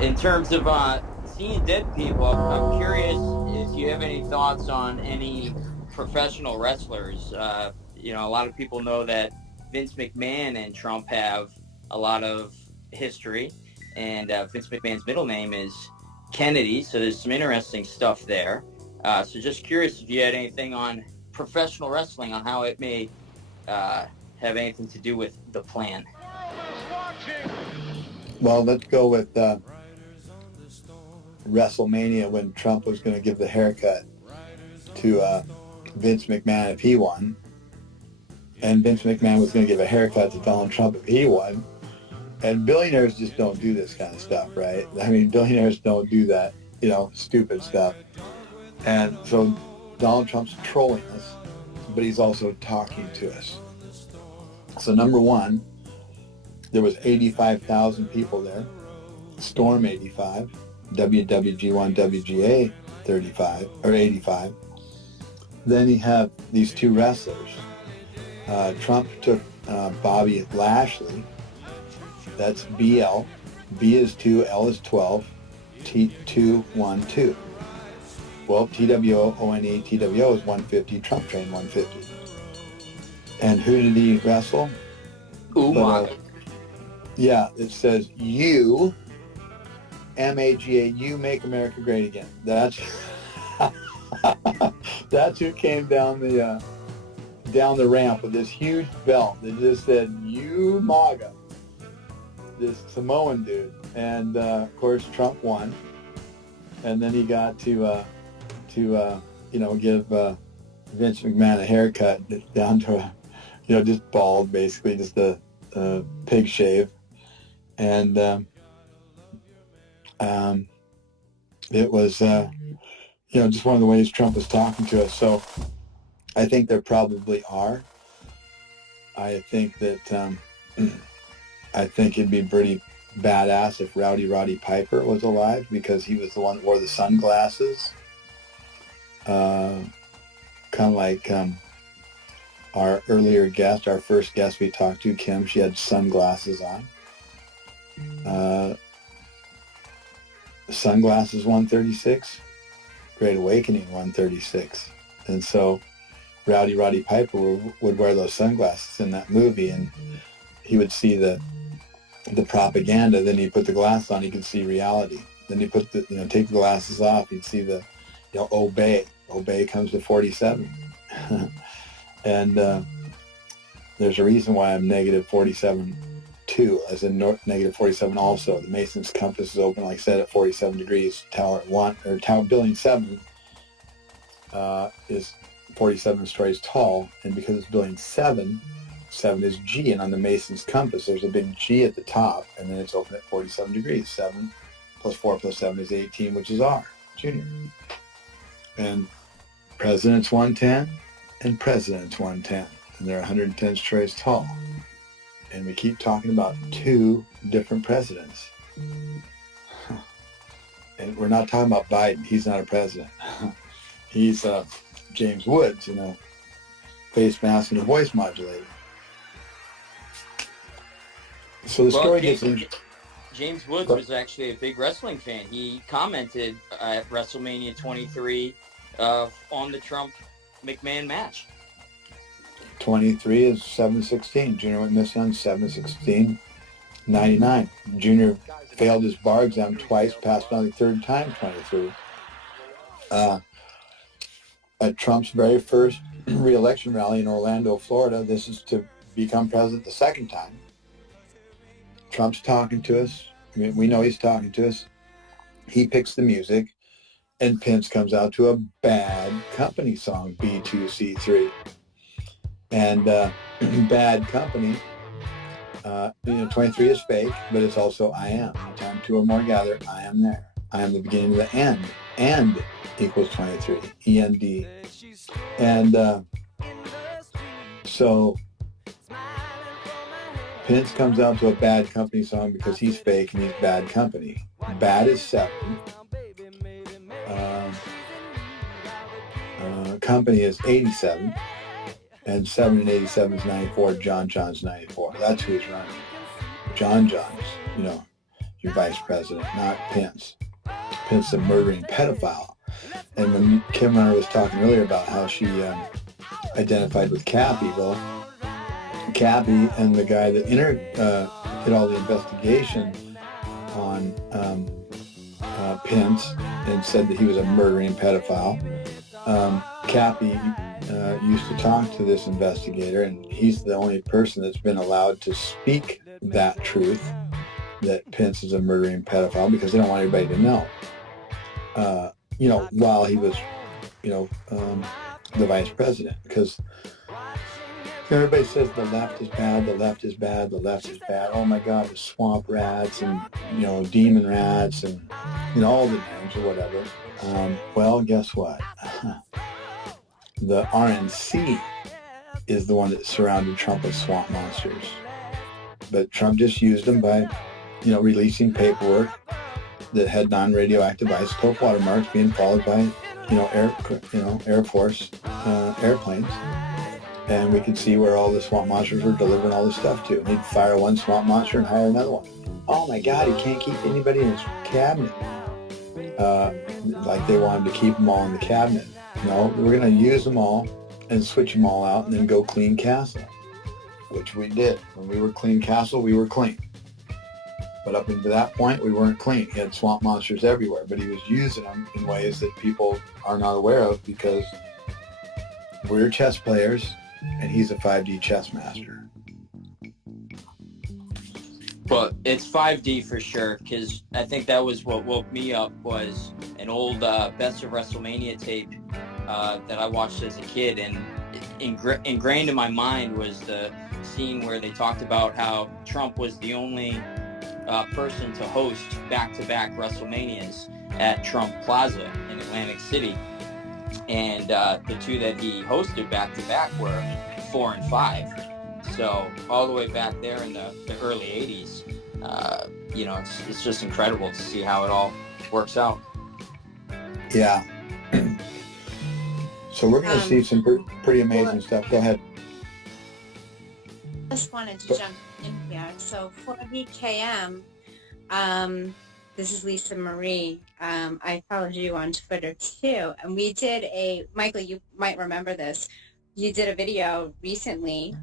In terms of seeing dead people, I'm curious if you have any thoughts on any professional wrestlers. A lot of people know that Vince McMahon and Trump have a lot of history, and Vince McMahon's middle name is Kennedy, so there's some interesting stuff there. So just curious if you had anything on professional wrestling, on how it may have anything to do with the plan. Well, let's go with WrestleMania when Trump was going to give the haircut to Vince McMahon if he won. And Vince McMahon was going to give a haircut to Donald Trump if he won. And billionaires just don't do this kind of stuff, right? I mean, billionaires don't do that, stupid stuff. And so Donald Trump's trolling us, but he's also talking to us. So number one, there was 85,000 people there. Storm 85, WWG1, WGA 35 or 85. Then you have these two wrestlers. Trump took Bobby Lashley. That's BL. B is 2, L is 12, T2, 1, 2. Well, TWO, TWO is 150, Trump trained 150. And who did he wrestle? Umaga. Yeah, it says you, MAGA, you make America great again. That's that's who came down the ramp with this huge belt that just said you MAGA. This Samoan dude, and of course Trump won, and then he got to give Vince McMahon a haircut down to just bald, basically just a pig shave, and it was just one of the ways Trump was talking to us. So I think there probably are. I think that I think it'd be pretty badass if Roddy Piper was alive, because he was the one that wore the sunglasses. Kind of like our earlier guest, our first guest we talked to, Kim, she had sunglasses on. Sunglasses 136, Great Awakening 136. And so Roddy Piper would wear those sunglasses in that movie, and he would see the propaganda, then he'd put the glasses on, he could see reality. Then he put take the glasses off, he'd see the, obey comes to 47. And there's a reason why I'm negative 47 too, as in negative 47 also. The Mason's compass is open, like I said, at 47 degrees. Tower 1, or Tower Building 7 is 47 stories tall, and because it's Building 7 is G, and on the Mason's compass there's a big G at the top, and then it's open at 47 degrees. 7 plus 4 plus 7 is 18, which is R, Junior. And President's 110 and President's 110, and they're 110 stories tall. And we keep talking about two different presidents. And we're not talking about Biden. He's not a president. He's James Woods in a face mask and a voice modulator. So the story gets interesting. James Woods was actually a big wrestling fan. He commented at WrestleMania 23 on the Trump-McMahon match. 23 is 7/16. Junior went missing on 7/16, 99. Junior failed his bar exam twice, passed on the third time, 23. At Trump's very first re-election rally in Orlando, Florida, this is to become president the second time. Trump's talking to us. We know he's talking to us. He picks the music, and Pence comes out to a Bad Company song, B2C3. And Bad Company, 23 is fake, but it's also I am. Anytime two or more gather, I am there. I am the beginning of the end. And equals 23, END. And so Pence comes out to a Bad Company song because he's fake and he's Bad Company. Bad is 7. Company is 87. And 7 and 87 is 94. John's 94. That's who he's running. John's, your vice president, not Pence. Pence is a murdering pedophile. And when Kim Runner was talking earlier about how she identified with Cappy, well, Cappy and the guy that did all the investigation on Pence and said that he was a murdering pedophile. Cappy used to talk to this investigator, and he's the only person that's been allowed to speak that truth, that Pence is a murdering pedophile, because they don't want everybody to know. While he was, the vice president, because everybody says the left is bad, the left is bad, the left is bad. Oh my God, the swamp rats and, demon rats and, all the names or whatever. Well, guess what? The RNC is the one that surrounded Trump with swamp monsters. But Trump just used them by, releasing paperwork that had non-radioactive isotope watermarks being followed by, Air Force airplanes. And we could see where all the swamp monsters were delivering all this stuff to. He'd fire one swamp monster and hire another one. Oh my God, he can't keep anybody in his cabinet. Like they wanted to keep them all in the cabinet. No, we're going to use them all and switch them all out and then go clean castle, which we did. When we were clean castle, we were clean. But up until that point, we weren't clean. He had swamp monsters everywhere, but he was using them in ways that people are not aware of, because we're chess players and he's a 5D chess master. Well, it's 5D for sure, because I think that was what woke me up, was an old Best of WrestleMania tape that I watched as a kid, and ingrained in my mind was the scene where they talked about how Trump was the only person to host back-to-back WrestleManias at Trump Plaza in Atlantic City. And the two that he hosted back-to-back were 4 and 5. So all the way back there in the early 80s, it's just incredible to see how it all works out. Yeah. So we're going to see some pretty amazing stuff. Go ahead. I just wanted to jump in here. So for VKM, this is Lisa Marie. I followed you on Twitter too, and we did Michael, you might remember this. You did a video recently.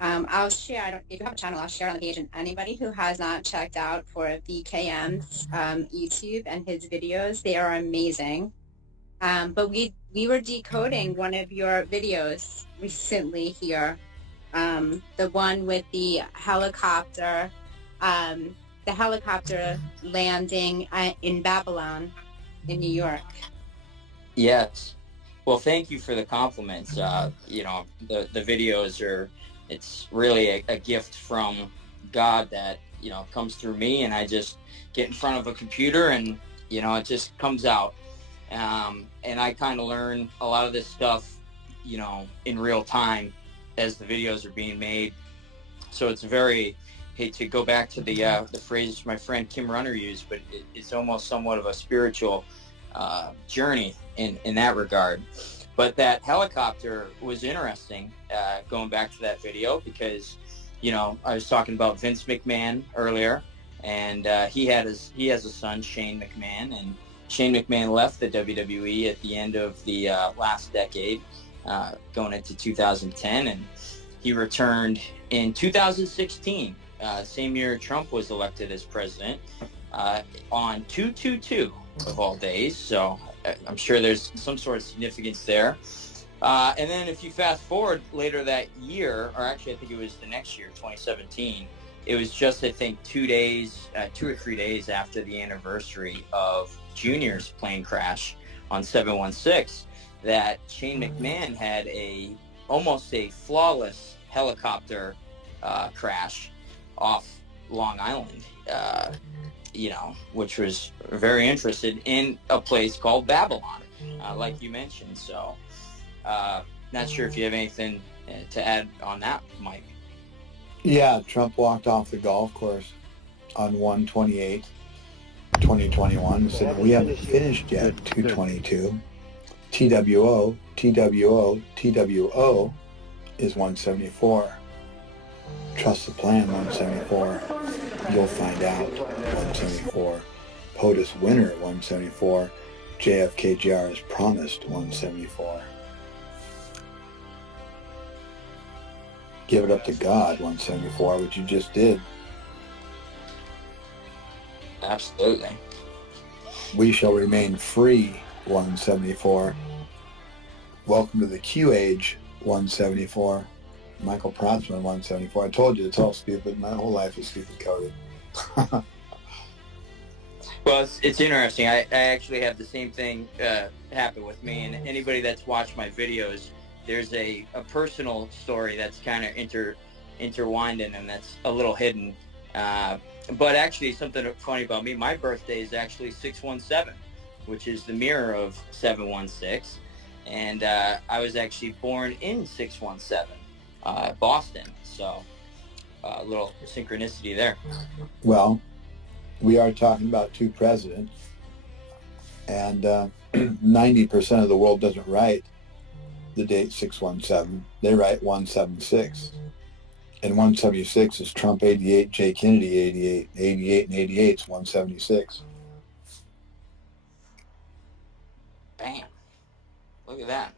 I'll share, if you have a channel, I'll share on the page, and anybody who has not checked out for VKM's YouTube and his videos, they are amazing. But we were decoding one of your videos recently here, the one with the helicopter landing in Babylon in New York. Yes. Well, thank you for the compliments. The videos it's really a gift from God that, comes through me, and I just get in front of a computer and, it just comes out. And I kind of learn a lot of this stuff, in real time as the videos are being made. So it's to go back to the phrase my friend Kim Runner used, but it's almost somewhat of a spiritual journey in that regard. But that helicopter was interesting, going back to that video, because, I was talking about Vince McMahon earlier, and he has a son, Shane McMahon, and Shane McMahon left the WWE at the end of the last decade, going into 2010, and he returned in 2016, same year Trump was elected as president, on 2/22 of all days. So I'm sure there's some sort of significance there. And then if you fast forward later that year, or actually I think it was the next year, 2017, it was just, I think, 2 or 3 days after the anniversary of Junior's plane crash on 716, that Shane McMahon had almost a flawless helicopter crash off Long Island, which was very interested in a place called Babylon, like you mentioned. So not sure if you have anything to add on that, Mike. Yeah, Trump walked off the golf course on 1/28, 2021 and said, "We haven't finished yet, 2/22. TWO, TWO, TWO is 174. Trust the plan, 174." You'll find out 174. POTUS winner 174. JFK Jr. is promised 174. Give it up to God 174, which you just did. Absolutely. We shall remain free 174. Welcome to the Q age 174. Michael Protzman 174. I told you it's all stupid. My whole life is stupid coded. Well, it's interesting. I actually have the same thing happen with me, and anybody that's watched my videos, there's a personal story that's kind of intertwined in, and that's a little hidden. But actually, something funny about me, my birthday is actually 617, which is the mirror of 716, and I was actually born in 617, Boston. So a little synchronicity there. Well, we are talking about two presidents, and 90% of the world doesn't write the date 617. They write 176. And 176 is Trump 88, J. Kennedy 88. 88 and 88 is 176. Bam. Look at that.